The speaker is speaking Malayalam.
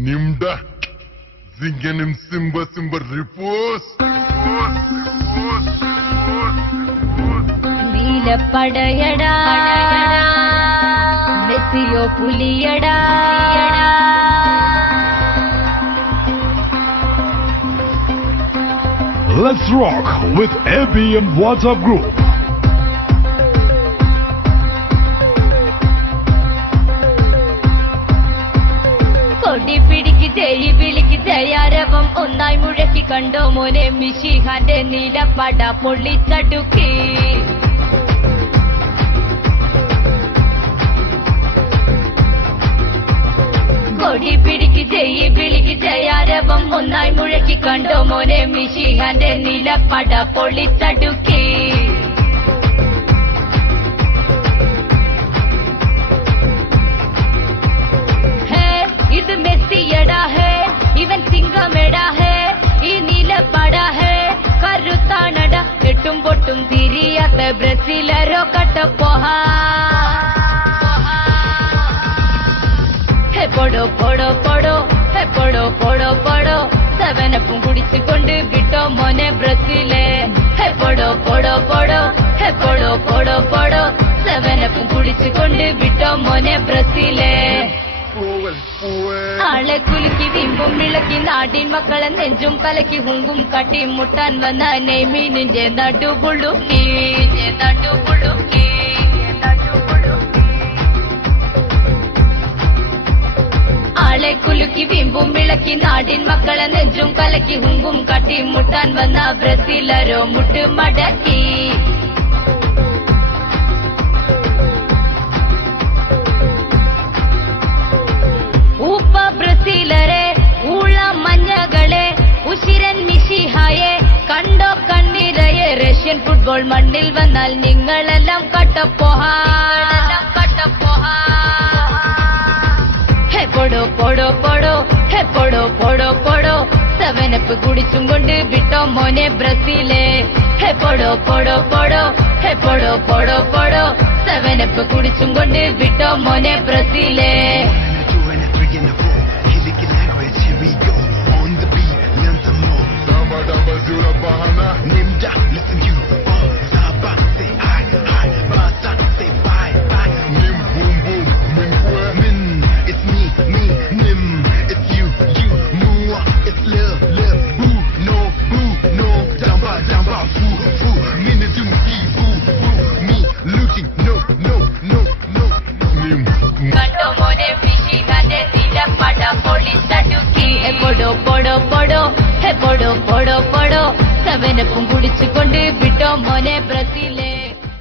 Nimda Zinganim Simba repose. Nila padayada Messiyo puliyada Let's rock with ABM WhatsApp Group. ജയാരവം ഒന്നായി മുഴക്കി കണ്ടോ മോനെ മിശിഹാന്റെ നീലപ്പട പൊള്ളിച്ചടുക്കി കൊടി പിടിക്ക് ജയി വിളിക്ക് ജയാരവം ഒന്നായി മുഴക്കി കണ്ടോ മോനെ മിശിഹാന്റെ നീലപ്പട പൊള്ളിച്ചടുക്കി ഇത് മെസ്സിയടാ ഹേ ഇവൻ സിംഗമെടാ ഹേ ഈ നീലപ്പടാ ഹേ കരുത്താണട എട്ടും പൊട്ടും തിരിയാത്ത ബ്രസീലരോ കട്ടപ്പോഹാ ഹേ പൊടോ പൊടോ പൊടോ ഹേ പൊടോ പൊടോ പൊടോ സെവനപ്പും കുടിച്ചുകൊണ്ട് വിട്ടോ മോനെ ബ്രസീലേ ഹേ പൊടോ പൊടോ പൊടോ ഹേ പൊടോ പൊടോ പൊടോ സെവനപ്പും കുടിച്ചുകൊണ്ട് വിട്ടോ മോനെ ബ്രസീലേ ആളെ കുലുക്കി വിമ്പും വിളക്കി നാടിൻ മക്കളെ നെഞ്ചും കലക്കി ഹുങ്കും കട്ടി മുട്ടാൻ വന്ന നെയ്മീനിന്റെ നടുപുളുക്കി ആളെ കുലുക്കി വിമ്പും വിളക്കി നാടിൻ മക്കളെ നെഞ്ചും കലക്കി ഹുങ്കും കട്ടി മുട്ടാൻ വന്ന ബ്രസീലരോ മുട്ട് മടക്കി ബ്രസീലരെ ഊള മഞ്ഞകളെ ഉശിരൻ മിശിഹായെ കണ്ടോ കണ്ണിരയെ റഷ്യൻ ഫുട്ബോൾ മണ്ണിൽ വന്നാൽ നിങ്ങളെല്ലാം കട്ടപ്പോഹാ ഹേ പൊടോ പൊടോ പൊടോ ഹേ പൊടോ പൊടോ പൊടോ സെവനപ്പ് കുടിച്ചും കൊണ്ട് വിട്ടോ മോനെ ബ്രസീലേ ഹേ പൊടോ പൊടോ പൊടോ ഹേ പൊടോ പൊടോ പൊടോ സെവനപ്പ് കുടിച്ചും കൊണ്ട് വിട്ടോ മോനെ ബ്രസീലേ Nimda, listen you. Saba say I. Bata say bye. Nim boom boom. Min min. It's me. Nim. It's you. Mua. It's love. Who no. Damba. Foo. Minute foo. Me looting. No. Nim. Kando mone mishi hande nila pada police aduki. He podo. He podo. സെവനപ്പും കുടിച്ചുകൊണ്ട് വിട്ടോ മോനെ ബ്രസീൽ